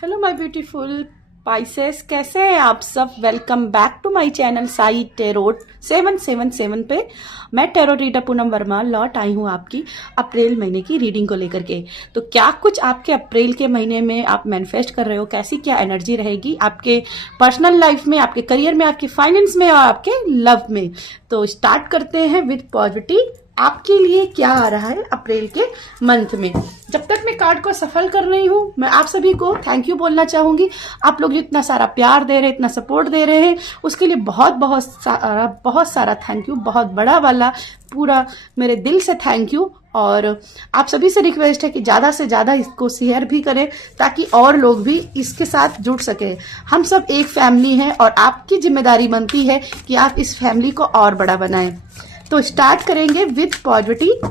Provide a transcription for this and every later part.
Hello my beautiful Pisces, कैसे हैं आप सब। Welcome back to my channel Sai tarot 777 पे। मैं टेरो रीडर पूनम वर्मा लौट आई हूँ आपकी अप्रैल महीने की रीडिंग को लेकर के। तो क्या कुछ आपके अप्रैल के महीने में आप मैनिफेस्ट कर रहे हो, कैसी क्या एनर्जी रहेगी आपके पर्सनल लाइफ में, आपके करियर में, आपके फाइनेंस में और आपके लव में। तो स्टार्ट करते हैं विद पॉजिटिव। आपके लिए क्या आ रहा है अप्रैल के मंथ में। जब तक मैं कार्ड को सफल कर रही हूँ, मैं आप सभी को थैंक यू बोलना चाहूंगी। आप लोग इतना सारा प्यार दे रहे हैं, इतना सपोर्ट दे रहे हैं, उसके लिए बहुत सारा थैंक यू, बहुत बड़ा वाला पूरा मेरे दिल से थैंक यू। और आप सभी से रिक्वेस्ट है कि ज़्यादा से ज़्यादा इसको शेयर भी करें ताकि और लोग भी इसके साथ जुड़ सके। हम सब एक फैमिली हैं और आपकी जिम्मेदारी बनती है कि आप इस फैमिली को और बड़ा बनाएं। तो स्टार्ट करेंगे विद पॉजिटिव।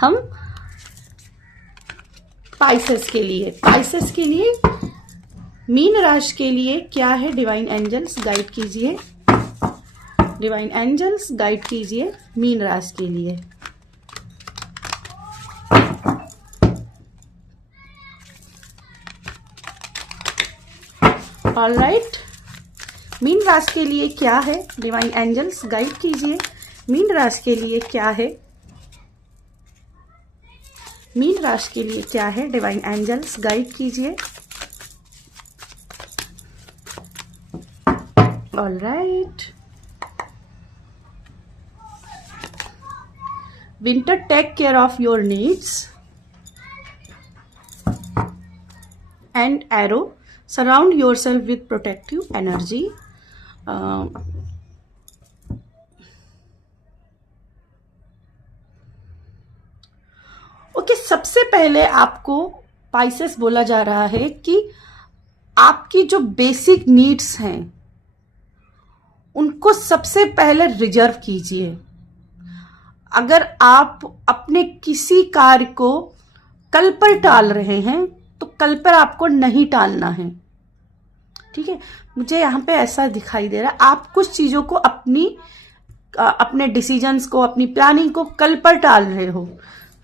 हम पाइसेस के लिए मीन राशि के लिए क्या है, डिवाइन एंजल्स गाइड कीजिए। डिवाइन एंजल्स गाइड कीजिए मीन राशि के लिए। ऑलराइट, मीन राशि के लिए क्या है, डिवाइन एंजल्स गाइड कीजिए। मीन राशि के लिए क्या है, मीन राशि के लिए क्या है, डिवाइन एंजल्स गाइड कीजिए। Alright, winter take care of your needs and arrow surround yourself with protective energy. Okay, सबसे पहले आपको पाइसेस बोला जा रहा है कि आपकी जो बेसिक नीड्स हैं उनको सबसे पहले रिजर्व कीजिए। अगर आप अपने किसी कार्य को कल पर टाल रहे हैं तो कल पर आपको नहीं टालना है, ठीक है। मुझे यहाँ पे ऐसा दिखाई दे रहा है आप कुछ चीजों को अपने डिसीजंस को, अपनी प्लानिंग को कल पर टाल रहे हो।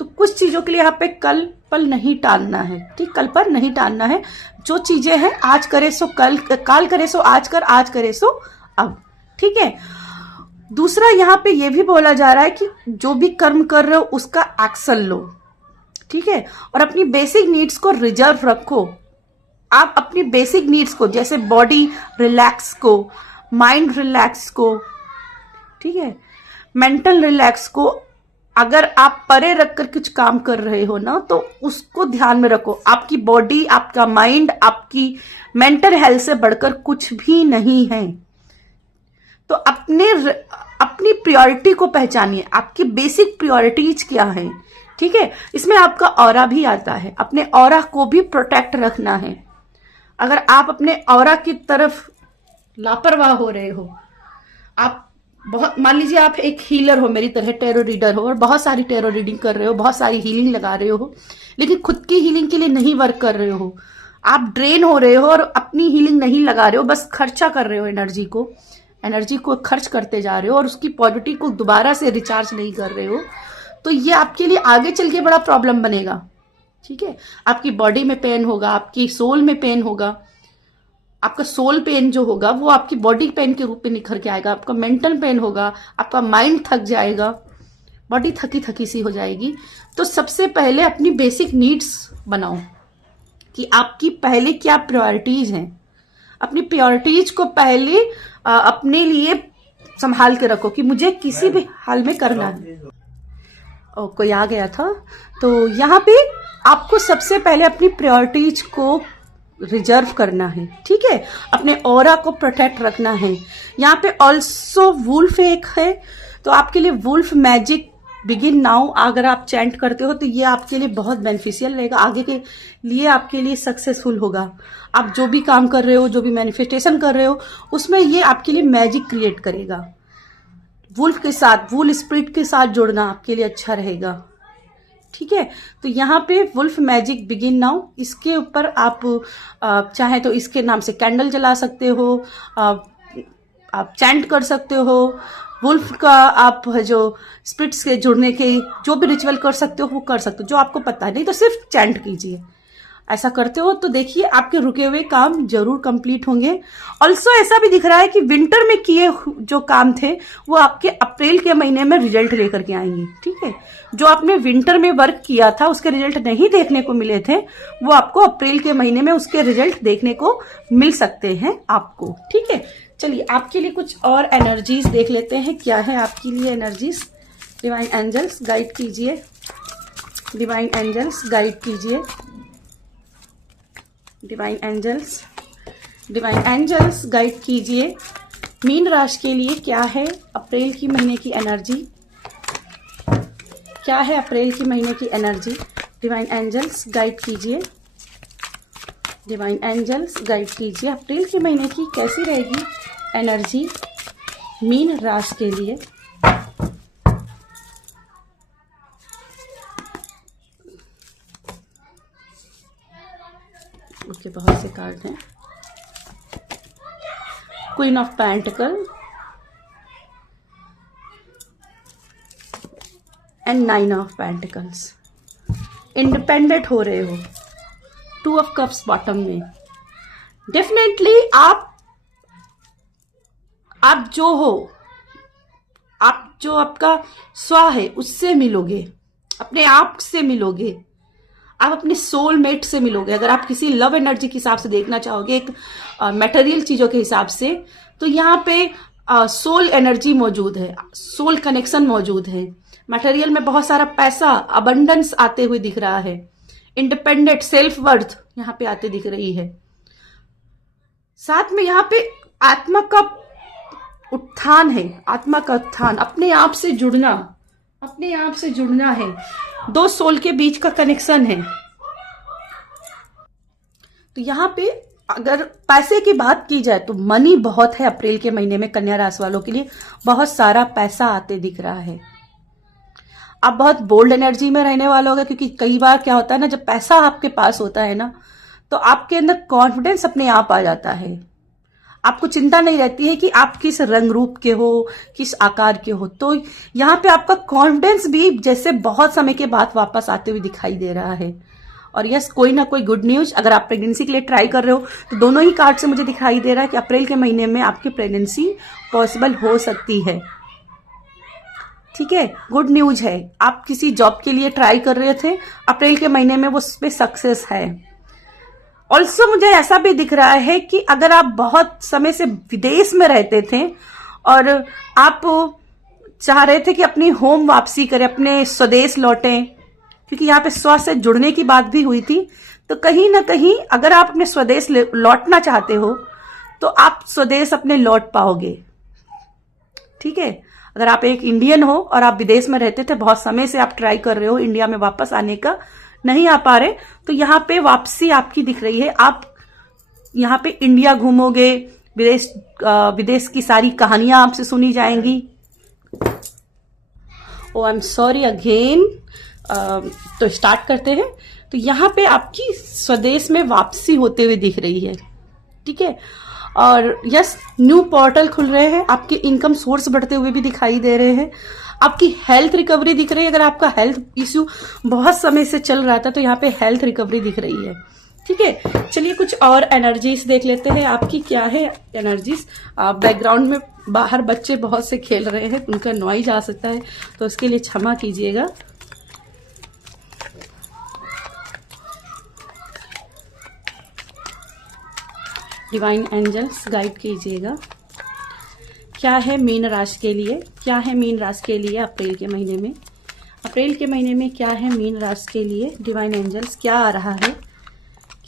तो कुछ चीजों के लिए यहाँ पे कल पर नहीं टालना है, ठीक, कल पर नहीं टालना है। जो चीजें हैं आज करे सो कल, काल करे सो आज कर, आज करे सो अब, ठीक है। दूसरा यहाँ पे ये भी बोला जा रहा है कि जो भी कर्म कर रहे हो उसका एक्शन लो, ठीक है। और अपनी बेसिक नीड्स को रिजर्व रखो। आप अपनी बेसिक नीड्स को, जैसे बॉडी रिलैक्स को, माइंड रिलैक्स को, ठीक है, मेंटल रिलैक्स को, अगर आप परे रखकर कुछ काम कर रहे हो ना तो उसको ध्यान में रखो। आपकी बॉडी, आपका माइंड, आपकी मेंटल हेल्थ से बढ़कर कुछ भी नहीं है। तो अपनी प्रायोरिटी को पहचानिए, आपकी बेसिक प्रायोरिटीज क्या है, ठीक है। इसमें आपका ऑरा भी आता है, अपने ऑरा को भी प्रोटेक्ट रखना है। अगर आप अपने ऑरा की तरफ लापरवाह हो रहे हो, आप बहुत, मान लीजिए आप एक हीलर हो, मेरी तरह टेरो रीडर हो और बहुत सारी टेरो रीडिंग कर रहे हो, बहुत सारी हीलिंग लगा रहे हो, लेकिन खुद की हीलिंग के लिए नहीं वर्क कर रहे हो, आप ड्रेन हो रहे हो और अपनी हीलिंग नहीं लगा रहे हो, बस खर्चा कर रहे हो, एनर्जी को खर्च करते जा रहे हो और उसकी पॉजिटिव को दोबारा से रिचार्ज नहीं कर रहे हो, तो ये आपके लिए आगे चल के बड़ा प्रॉब्लम बनेगा, ठीक है। आपकी बॉडी में पेन होगा, आपकी सोल में पेन होगा। आपका सोल पेन जो होगा वो आपकी बॉडी पेन के रूप में निखर के आएगा। आपका मेंटल पेन होगा, आपका माइंड थक जाएगा, बॉडी थकी थकी सी हो जाएगी। तो सबसे पहले अपनी बेसिक नीड्स बनाओ कि आपकी पहले क्या प्रायोरिटीज हैं। अपनी प्रायोरिटीज को पहले अपने लिए संभाल के रखो कि मुझे किसी भी हाल में करना है। कोई आ गया था। तो यहाँ पे आपको सबसे पहले अपनी प्रायोरिटीज को रिजर्व करना है, ठीक है। अपने ऑरा को प्रोटेक्ट रखना है। यहाँ पे ऑल्सो वुल्फ एक है, तो आपके लिए वुल्फ मैजिक बिगिन नाउ अगर आप चैंट करते हो तो ये आपके लिए बहुत बेनिफिशियल रहेगा, आगे के लिए आपके लिए सक्सेसफुल होगा। आप जो भी काम कर रहे हो, जो भी मैनिफेस्टेशन कर रहे हो, उसमें ये आपके लिए मैजिक क्रिएट करेगा। वुल्फ के साथ, वुल स्पिरिट के साथ जुड़ना आपके लिए अच्छा रहेगा, ठीक है। तो यहाँ पे वुल्फ मैजिक बिगिन नाउ, इसके ऊपर आप चाहे तो इसके नाम से कैंडल जला सकते हो, आप चैंट कर सकते हो, वुल्फ का आप जो स्पिरिट्स के जुड़ने के जो भी रिचुअल कर सकते हो वो कर सकते हो, जो आपको पता है, नहीं तो सिर्फ चैंट कीजिए। ऐसा करते हो तो देखिए आपके रुके हुए काम जरूर कंप्लीट होंगे। ऑल्सो ऐसा भी दिख रहा है कि विंटर में किए जो काम थे वो आपके अप्रैल के महीने में रिजल्ट लेकर के आएंगे। ठीक है, जो आपने विंटर में वर्क किया था उसके रिजल्ट नहीं देखने को मिले थे, वो आपको अप्रैल के महीने में उसके रिजल्ट देखने को मिल सकते हैं आपको। ठीक है, चलिए आपके लिए कुछ और एनर्जीज देख लेते हैं, क्या है आपके लिए एनर्जीज। डिवाइन एंजल्स गाइड कीजिए, डिवाइन एंजल्स गाइड कीजिए, divine angels, divine angels guide कीजिए। मीन राशि के लिए क्या है अप्रैल की महीने की एनर्जी, क्या है अप्रैल की महीने की एनर्जी। डिवाइन एंजल्स गाइड कीजिए, डिवाइन एंजल्स गाइड कीजिए। अप्रैल के महीने की कैसी रहेगी एनर्जी मीन राशि के लिए। ओके, बहुत से कार्ड हैं। Queen of pentacle and 9 of pentacles. Independent हो रहे हो। 2 ऑफ कप्स बॉटम में। डेफिनेटली आप जो हो, आप जो आपका स्व है उससे मिलोगे, अपने आप से मिलोगे, आप अपने सोलमेट से मिलोगे। अगर आप किसी लव एनर्जी के हिसाब से देखना चाहोगे, एक मटेरियल चीजों के हिसाब से, तो यहाँ पे सोल एनर्जी मौजूद है, सोल कनेक्शन मौजूद है। मटेरियल में बहुत सारा पैसा, अबंडेंस आते हुए दिख रहा है। इंडिपेंडेंट, सेल्फ वर्थ यहाँ पे आते दिख रही है। साथ में यहाँ पे आत्मा का उत्थान है, आत्मा का उत्थान, अपने आप से जुड़ना, अपने आप से जुड़ना है। 2 सोल के बीच का कनेक्शन है। तो यहाँ पे अगर पैसे की बात की जाए तो मनी बहुत है अप्रैल के महीने में। कन्या राशि वालों के लिए बहुत सारा पैसा आते दिख रहा है। आप बहुत बोल्ड एनर्जी में रहने वाले होगे, क्योंकि कई बार क्या होता है ना, जब पैसा आपके पास होता है ना, तो आपके अंदर कॉन्फिडेंस अपने आप आ जाता है। आपको चिंता नहीं रहती है कि आप किस रंग रूप के हो, किस आकार के हो। तो यहाँ पे आपका कॉन्फिडेंस भी जैसे बहुत समय के बाद वापस आते हुए दिखाई दे रहा है। और यस, कोई ना कोई गुड न्यूज। अगर आप प्रेगनेंसी के लिए ट्राई कर रहे हो तो दोनों ही कार्ड से मुझे दिखाई दे रहा है कि अप्रैल के महीने में आपकी प्रेगनेंसी पॉसिबल हो सकती है। ठीक है, गुड न्यूज है। आप किसी जॉब के लिए ट्राई कर रहे थे, अप्रैल के महीने में वो उस पर सक्सेस है। ऑल्सो मुझे ऐसा भी दिख रहा है कि अगर आप बहुत समय से विदेश में रहते थे और आप चाह रहे थे कि अपनी होम वापसी करें, अपने स्वदेश लौटें, क्योंकि यहाँ पे स्व से जुड़ने की बात भी हुई थी, तो कहीं ना कहीं अगर आप अपने स्वदेश लौटना चाहते हो तो आप स्वदेश अपने लौट पाओगे। ठीक है, अगर आप एक इंडियन हो और आप विदेश में रहते थे, बहुत समय से आप ट्राई कर रहे हो इंडिया में वापस आने का, नहीं आ पा रहे, तो यहाँ पे वापसी आपकी दिख रही है। आप यहाँ पे इंडिया घूमोगे, विदेश की सारी कहानियां आपसे सुनी जाएंगी। ओ आई एम सॉरी अगेन। तो स्टार्ट करते हैं। तो यहाँ पे आपकी स्वदेश में वापसी होते हुए दिख रही है। ठीक है, और यस, न्यू पोर्टल खुल रहे हैं, आपके इनकम सोर्स बढ़ते हुए भी दिखाई दे रहे हैं। आपकी हेल्थ रिकवरी दिख रही है। अगर आपका हेल्थ इश्यू बहुत समय से चल रहा था तो यहाँ पे हेल्थ रिकवरी दिख रही है। ठीक है, चलिए कुछ और एनर्जीज देख लेते हैं आपकी क्या है एनर्जीज। बैकग्राउंड में बाहर बच्चे बहुत से खेल रहे हैं, उनका नॉइज आ सकता है, तो उसके लिए क्षमा कीजिएगा। डिवाइन एंजल्स गाइड कीजिएगा, क्या है मीन राशि के लिए, क्या है मीन राशि के लिए अप्रैल के महीने में, अप्रैल के महीने में क्या है मीन राशि के लिए। डिवाइन एंजल्स क्या आ रहा है,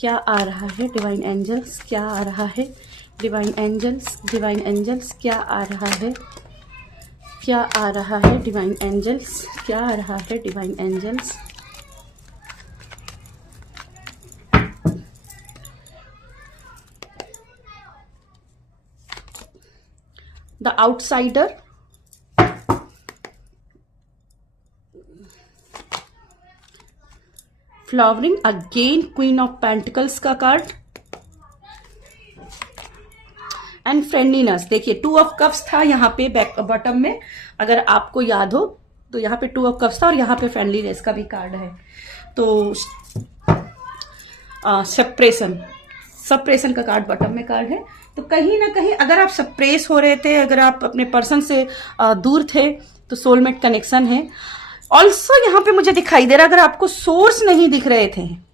क्या आ रहा है डिवाइन एंजल्स, क्या आ रहा है डिवाइन एंजल्स, डिवाइन एंजल्स क्या आ रहा है, क्या आ रहा है डिवाइन एंजल्स, क्या आ रहा है divine angels. The outsider, flowering, again queen of pentacles का कार्ड एंड फ्रेंडलीनेस। देखिए 2 ऑफ कप्स था यहाँ पे बैक बॉटम में, अगर आपको याद हो तो यहाँ पे 2 ऑफ कप्स था और यहाँ पे फ्रेंडलीनेस का भी कार्ड है। तो सप्रेशन का कार्ड बॉटम में कार्ड है। तो कहीं ना कहीं अगर आप सप्रेस हो रहे थे, अगर आप अपने पर्सन से दूर थे, तो सोलमेट कनेक्शन है। ऑल्सो यहाँ पे मुझे दिखाई दे रहा है, अगर आपको सोर्स नहीं दिख रहे थे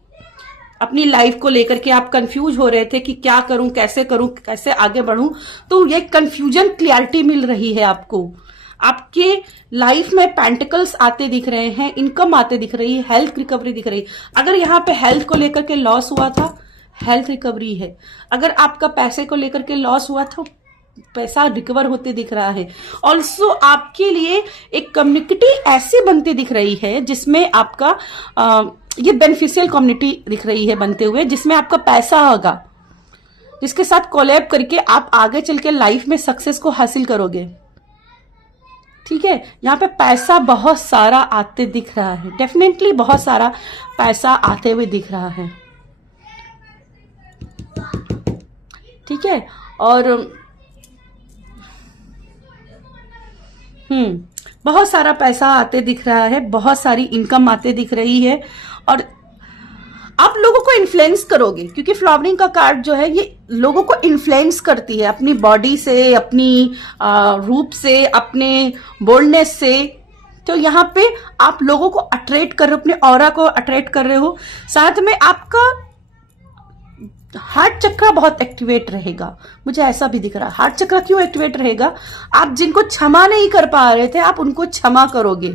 अपनी लाइफ को लेकर के, आप कंफ्यूज हो रहे थे कि क्या करूं, कैसे आगे बढ़ूं, तो ये कंफ्यूजन क्लियरिटी मिल रही है आपको। आपके लाइफ में पेंटिकल्स आते दिख रहे हैं, इनकम आते दिख रही है, हेल्थ रिकवरी दिख रही है। अगर यहाँ पे हेल्थ को लेकर के लॉस हुआ था, हेल्थ रिकवरी है। अगर आपका पैसे को लेकर के लॉस हुआ था, पैसा रिकवर होते दिख रहा है। ऑल्सो आपके लिए एक कम्युनिटी ऐसी बनती दिख रही है जिसमें आपका ये बेनिफिशियल कम्युनिटी दिख रही है बनते हुए, जिसमें आपका पैसा होगा, जिसके साथ कोलैब करके आप आगे चल के लाइफ में सक्सेस को हासिल करोगे। ठीक है, यहाँ पे पैसा बहुत सारा आते दिख रहा है, डेफिनेटली बहुत सारा पैसा आते हुए दिख रहा है। ठीक है, और बहुत सारा पैसा आते दिख रहा है, बहुत सारी इनकम आते दिख रही है, और आप लोगों को इन्फ्लुएंस करोगे, क्योंकि फ्लावरिंग का कार्ड जो है ये लोगों को इन्फ्लुएंस करती है अपनी बॉडी से, अपनी रूप से, अपने बोल्डनेस से। तो यहाँ पे आप लोगों को अट्रैक्ट कर रहे हो, अपने ऑरा को अट्रैक्ट कर रहे हो। साथ में आपका हार्ट चक्र बहुत एक्टिवेट रहेगा, मुझे ऐसा भी दिख रहा है। हार्ट चक्र क्यों एक्टिवेट रहेगा? आप जिनको क्षमा नहीं कर पा रहे थे, आप उनको क्षमा करोगे।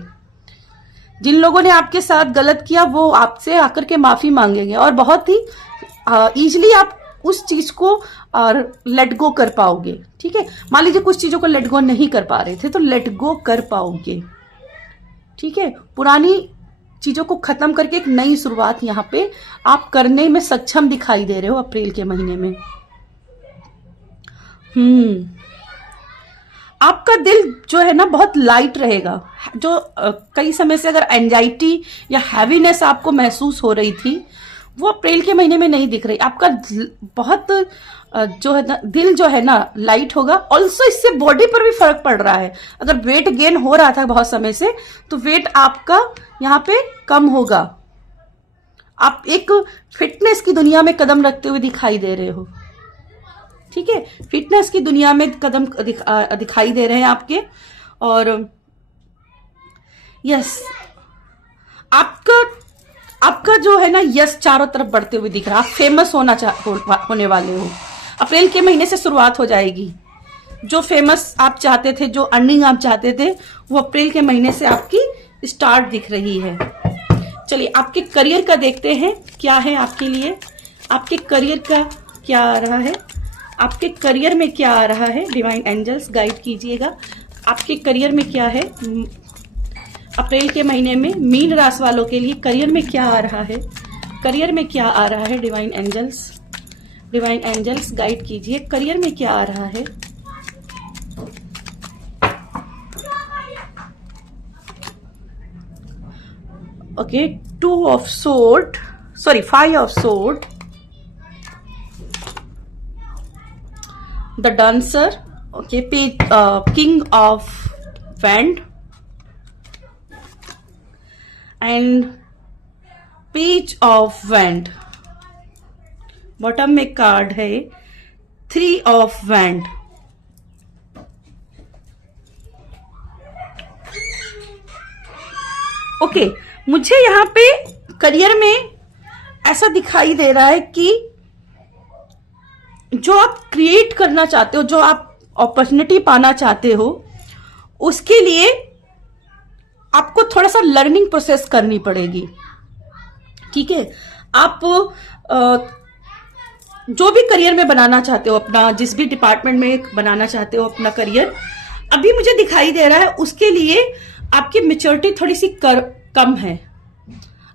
जिन लोगों ने आपके साथ गलत किया, वो आपसे आकर के माफी मांगेंगे, और बहुत ही इजीली आप उस चीज को लेट गो कर पाओगे। ठीक है, मान लीजिए कुछ चीजों को लेट गो नहीं कर पा रहे थे, तो लेट गो कर पाओगे। ठीक है, पुरानी चीजों को खत्म करके एक नई शुरुआत यहाँ पे आप करने में सक्षम दिखाई दे रहे हो अप्रैल के महीने में। आपका दिल जो है ना बहुत लाइट रहेगा। जो कई समय से अगर एंजाइटी या हैवीनेस आपको महसूस हो रही थी, वो अप्रैल के महीने में नहीं दिख रही। आपका बहुत जो है ना दिल जो है ना लाइट होगा। ऑल्सो इससे बॉडी पर भी फर्क पड़ रहा है। अगर वेट गेन हो रहा था बहुत समय से, तो वेट आपका यहाँ पे कम होगा। आप एक फिटनेस की दुनिया में कदम रखते हुए दिखाई दे रहे हो। ठीक है, फिटनेस की दुनिया में कदम दिखाई दे रहे हैं आपके। और यस, आपका जो है ना यस चारों तरफ बढ़ते हुए दिख रहा है। आप फेमस होने वाले हो। अप्रैल के महीने से शुरुआत हो जाएगी। जो फेमस आप चाहते थे, जो अर्निंग आप चाहते थे, वो अप्रैल के महीने से आपकी स्टार्ट दिख रही है। चलिए आपके करियर का देखते हैं क्या है आपके लिए। आपके करियर का क्या आ रहा है? आपके करियर में क्या आ रहा है? डिवाइन एंजल्स गाइड कीजिएगा। आपके करियर में क्या है अप्रैल के महीने में? मीन राशि वालों के लिए करियर में क्या आ रहा है? करियर में क्या आ रहा है? डिवाइन एंजल्स गाइड कीजिए, करियर में क्या आ रहा है? Okay, 5 of sword, the dancer, okay, king of wand and page of wand. Bottom में कार्ड है 3 ऑफ वैंड। ओके, मुझे यहाँ पे करियर में ऐसा दिखाई दे रहा है कि जो आप क्रिएट करना चाहते हो, जो आप अपॉर्चुनिटी पाना चाहते हो, उसके लिए आपको थोड़ा सा लर्निंग प्रोसेस करनी पड़ेगी। ठीक है, आप जो भी करियर में बनाना चाहते हो अपना, जिस भी डिपार्टमेंट में बनाना चाहते हो अपना करियर, अभी मुझे दिखाई दे रहा है उसके लिए आपकी मैच्योरिटी थोड़ी सी कम है।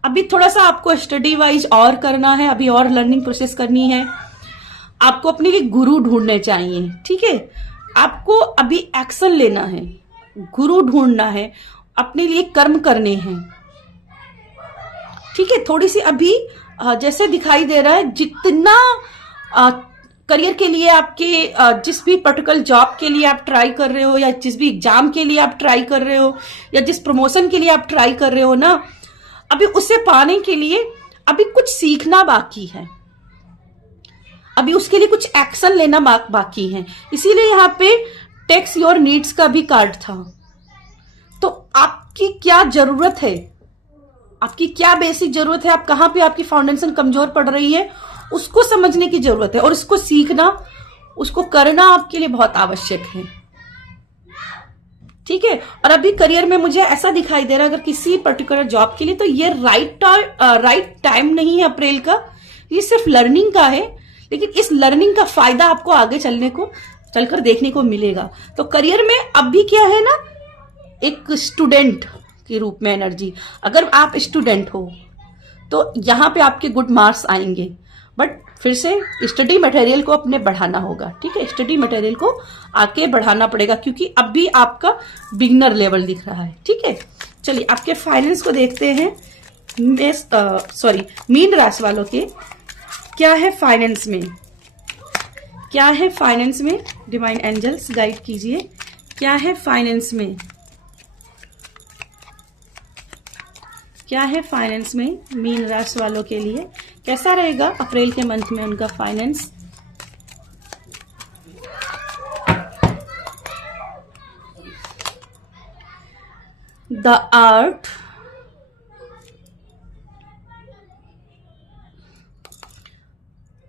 अभी थोड़ा सा आपको स्टडी वाइज और करना है, अभी और लर्निंग प्रोसेस करनी है। आपको अपने लिए गुरु ढूंढने चाहिए। ठीक है, आपको अभी एक्शन लेना है, गुरु ढूंढना है, अपने लिए कर्म करने हैं। ठीक है, थोड़ी सी अभी जैसे दिखाई दे रहा है, जितना करियर के लिए आपके जिस भी पर्टिकुलर जॉब के लिए आप ट्राई कर रहे हो, या जिस भी एग्जाम के लिए आप ट्राई कर रहे हो, या जिस प्रमोशन के लिए आप ट्राई कर रहे हो ना, अभी उसे पाने के लिए अभी कुछ सीखना बाकी है, अभी उसके लिए कुछ एक्शन लेना बाकी है। इसीलिए यहाँ पे टेक्स योर नीड्स का भी कार्ड था। तो आपकी क्या जरूरत है, आपकी क्या बेसिक जरूरत है, आप कहां पे आपकी फाउंडेशन कमजोर पड़ रही है, उसको समझने की जरूरत है और इसको सीखना, उसको करना आपके लिए बहुत आवश्यक है। ठीक है। और अभी करियर में मुझे ऐसा दिखाई दे रहा है, अगर किसी पर्टिकुलर जॉब के लिए, तो ये राइट टाइम नहीं है अप्रैल का, ये सिर्फ लर्निंग का है। लेकिन इस लर्निंग का फायदा आपको आगे चलकर देखने को मिलेगा। तो करियर में अभी क्या है ना, एक स्टूडेंट के रूप में एनर्जी, अगर आप स्टूडेंट हो तो यहाँ पे आपके गुड मार्क्स आएंगे, बट फिर से स्टडी मटेरियल को अपने बढ़ाना होगा। ठीक है, स्टडी मटेरियल को आके बढ़ाना पड़ेगा, क्योंकि अभी आपका बिगनर लेवल दिख रहा है। ठीक है, चलिए आपके फाइनेंस को देखते हैं। मीन राशि वालों के क्या है फाइनेंस में, क्या है फाइनेंस में, डिवाइन एंजल्स गाइड कीजिए, क्या है फाइनेंस में, क्या है फाइनेंस में मीन राशि वालों के लिए, कैसा रहेगा अप्रैल के मंथ में उनका फाइनेंस। द आर्ट,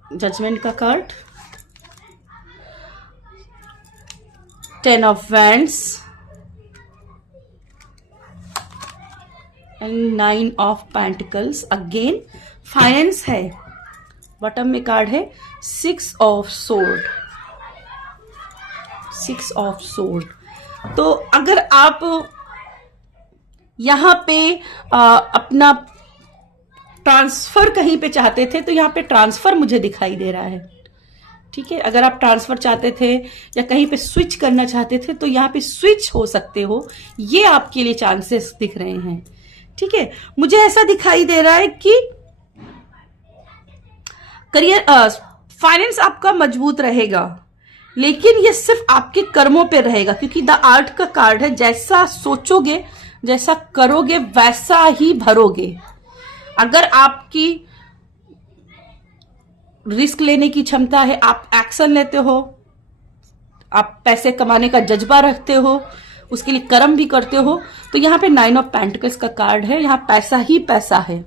जजमेंट का card, 10 of wands and 9 of pentacles. Again finance है। बॉटम में कार्ड है 6 ऑफ सोर्ड, 6 ऑफ सोर्ड। तो अगर आप यहां पे अपना ट्रांसफर कहीं पे चाहते थे, तो यहाँ पे ट्रांसफर मुझे दिखाई दे रहा है। ठीक है, अगर आप ट्रांसफर चाहते थे या कहीं पे स्विच करना चाहते थे, तो यहाँ पे स्विच हो सकते हो, ये आपके लिए चांसेस दिख रहे हैं। ठीक है, मुझे ऐसा दिखाई दे रहा है कि करियर फाइनेंस आपका मजबूत रहेगा, लेकिन ये सिर्फ आपके कर्मों पे रहेगा, क्योंकि द आर्ट का कार्ड है। जैसा सोचोगे, जैसा करोगे, वैसा ही भरोगे। अगर आपकी रिस्क लेने की क्षमता है, आप एक्शन लेते हो, आप पैसे कमाने का जज्बा रखते हो, उसके लिए कर्म भी करते हो, तो यहाँ पे 9 ऑफ पेंटिकल्स का कार्ड है। यहाँ पैसा ही पैसा है।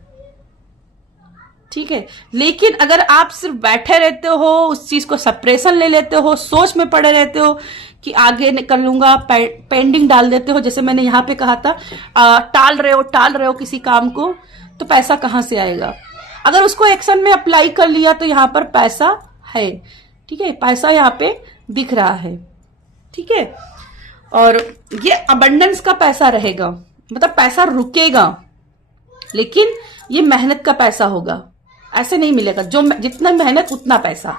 ठीक है, लेकिन अगर आप सिर्फ बैठे रहते हो, उस चीज को सप्रेशन ले लेते हो, सोच में पड़े रहते हो कि आगे कर लूंगा, पेंडिंग डाल देते हो, जैसे मैंने यहाँ पे कहा था, टाल रहे हो किसी काम को, तो पैसा कहाँ से आएगा। अगर उसको एक्शन में अप्लाई कर लिया तो यहाँ पर पैसा है। ठीक है, पैसा यहाँ पे दिख रहा है। ठीक है, और ये अबंडेंस का पैसा रहेगा, मतलब पैसा रुकेगा, लेकिन ये मेहनत का पैसा होगा, ऐसे नहीं मिलेगा, जो जितना मेहनत उतना पैसा।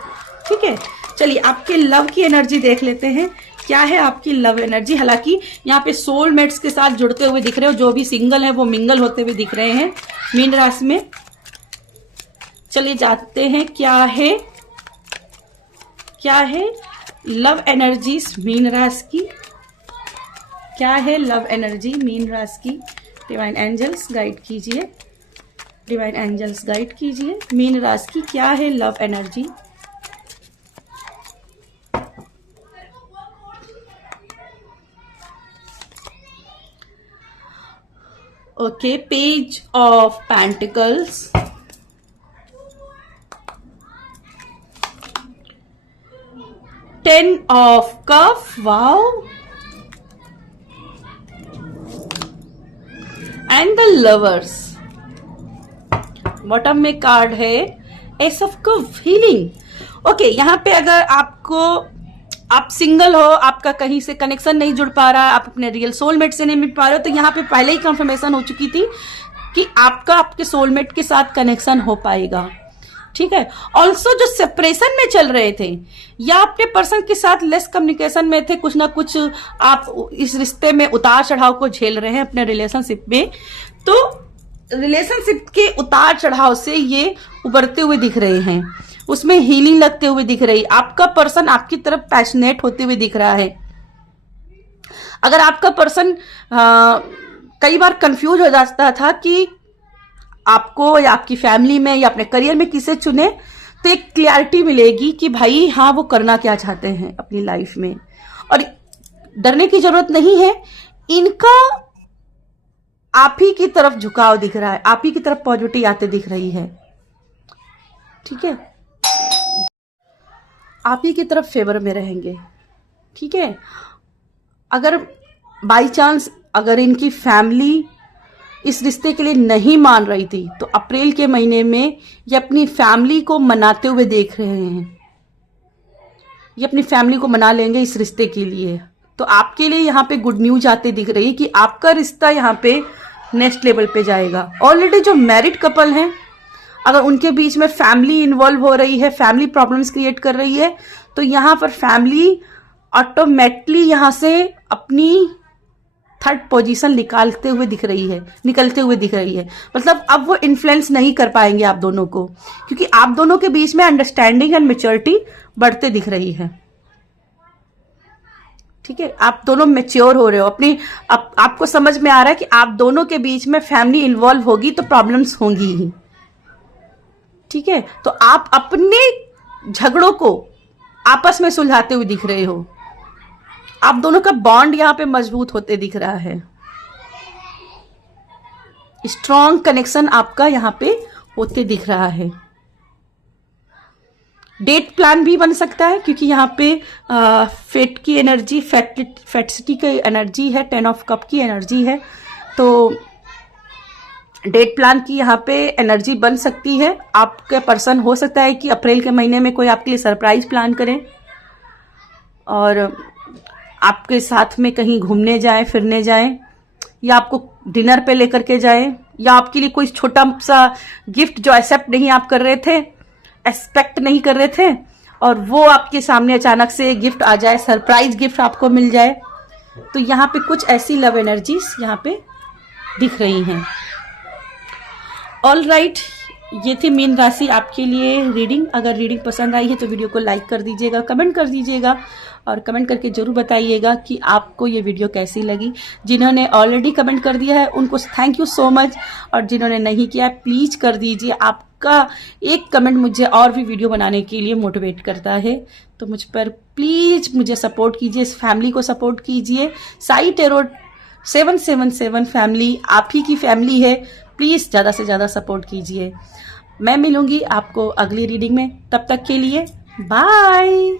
ठीक है, चलिए आपके लव की एनर्जी देख लेते हैं, क्या है आपकी लव एनर्जी। हालांकि यहाँ पे सोलमेट्स के साथ जुड़ते हुए दिख रहे हो, जो भी सिंगल है वो मिंगल होते हुए दिख रहे हैं मीन राशि में। चलिए जानते हैं क्या है लव एनर्जी मीन राशि की, क्या है लव एनर्जी मीन राशि की। डिवाइन एंजल्स गाइड कीजिए, डिवाइन एंजल्स गाइड कीजिए, मीन राशि की क्या है love energy. Okay, page of pentacles, ten of cups, wow, and the lovers. Bottom में कार्ड है ace of cup, healing. Okay, यहाँ पे अगर आप सिंगल हो, आपका कहीं से कनेक्शन नहीं जुड़ पा रहा, आप अपने रियल सोलमेट से नहीं मिल पा रहे हो, तो यहाँ पे पहले ही कंफर्मेशन हो चुकी थी कि आपका आपके सोलमेट के साथ कनेक्शन हो पाएगा। ठीक है, ऑल्सो जो सेपरेशन में चल रहे थे या अपने पर्सन के साथ लेस कम्युनिकेशन में थे, कुछ ना कुछ आप इस रिश्ते में उतार चढ़ाव को झेल रहे हैं अपने रिलेशनशिप में, तो रिलेशनशिप के उतार चढ़ाव से ये उबरते हुए दिख रहे हैं, उसमें हीलिंग लगते हुए दिख रही, आपका पर्सन आपकी तरफ पैशनेट होते हुए दिख रहा है। अगर आपका पर्सन कई बार कंफ्यूज हो जाता था कि आपको या आपकी फैमिली में या अपने करियर में किसे चुने, तो एक क्लैरिटी मिलेगी कि भाई हाँ वो करना क्या चाहते हैं अपनी लाइफ में। और डरने की जरूरत नहीं है, इनका आप ही की तरफ झुकाव दिख रहा है, आप ही की तरफ पॉजिटिविटी आते दिख रही है। ठीक है, आप ही की तरफ फेवर में रहेंगे। ठीक है, अगर बाई चांस अगर इनकी फैमिली इस रिश्ते के लिए नहीं मान रही थी, तो अप्रैल के महीने में ये अपनी फैमिली को मनाते हुए देख रहे हैं। ये अपनी फैमिली को मना लेंगे इस रिश्ते के लिए। तो आपके लिए यहाँ पे गुड न्यूज आते दिख रही है कि आपका रिश्ता यहाँ पे नेक्स्ट लेवल पे जाएगा। ऑलरेडी जो मैरिड कपल हैं, अगर उनके बीच में फैमिली इन्वॉल्व हो रही है, फैमिली प्रॉब्लम्स क्रिएट कर रही है, तो यहाँ पर फैमिली ऑटोमेटिकली यहाँ से अपनी थर्ड पोजीशन निकलते हुए दिख रही है। मतलब अब वो इन्फ्लुएंस नहीं कर पाएंगे आप दोनों को, क्योंकि आप दोनों के बीच में अंडरस्टैंडिंग एंड मैच्योरिटी बढ़ते दिख रही है। ठीक है, आप दोनों मैच्योर हो रहे हो, आपको समझ में आ रहा है कि आप दोनों के बीच में फैमिली इन्वॉल्व होगी तो प्रॉब्लम्स होंगी ही। ठीक है, तो आप अपने झगड़ों को आपस में सुलझाते हुए दिख रहे हो। आप दोनों का बॉन्ड यहां पे मजबूत होते दिख रहा है। स्ट्रॉन्ग कनेक्शन आपका यहां पे होते दिख रहा है। डेट प्लान भी बन सकता है, क्योंकि यहाँ पे फेट की एनर्जी, फैटिसिटी की एनर्जी है, 10 ऑफ कप की एनर्जी है, तो डेट प्लान की यहाँ पे एनर्जी बन सकती है। आपके पर्सन हो सकता है कि अप्रैल के महीने में कोई आपके लिए सरप्राइज प्लान करें और आपके साथ में कहीं घूमने जाएं, फिरने जाएं, या आपको डिनर पे लेकर के जाएं, या आपके लिए कोई छोटा सा गिफ्ट जो एक्सेप्ट नहीं आप कर रहे थे, एक्सपेक्ट नहीं कर रहे थे, और वो आपके सामने अचानक से गिफ्ट आ जाए, सरप्राइज गिफ्ट आपको मिल जाए। तो यहाँ पे कुछ ऐसी लव एनर्जीज यहाँ पे दिख रही हैं। ऑल राइट, ये थी मीन राशि आपके लिए रीडिंग। अगर रीडिंग पसंद आई है तो वीडियो को लाइक कर दीजिएगा, कमेंट कर दीजिएगा, और कमेंट करके जरूर बताइएगा कि आपको ये वीडियो कैसी लगी। जिन्होंने ऑलरेडी कमेंट कर दिया है उनको थैंक यू सो मच, और जिन्होंने नहीं किया है प्लीज कर दीजिए। आपका एक कमेंट मुझे और भी वीडियो बनाने के लिए मोटिवेट करता है, तो मुझ पर प्लीज मुझे सपोर्ट कीजिए, इस फैमिली को सपोर्ट कीजिए। साई टैरोट 777 फैमिली आप ही की फैमिली है, प्लीज ज्यादा से ज्यादा सपोर्ट कीजिए। मैं मिलूंगी आपको अगली रीडिंग में, तब तक के लिए बाय।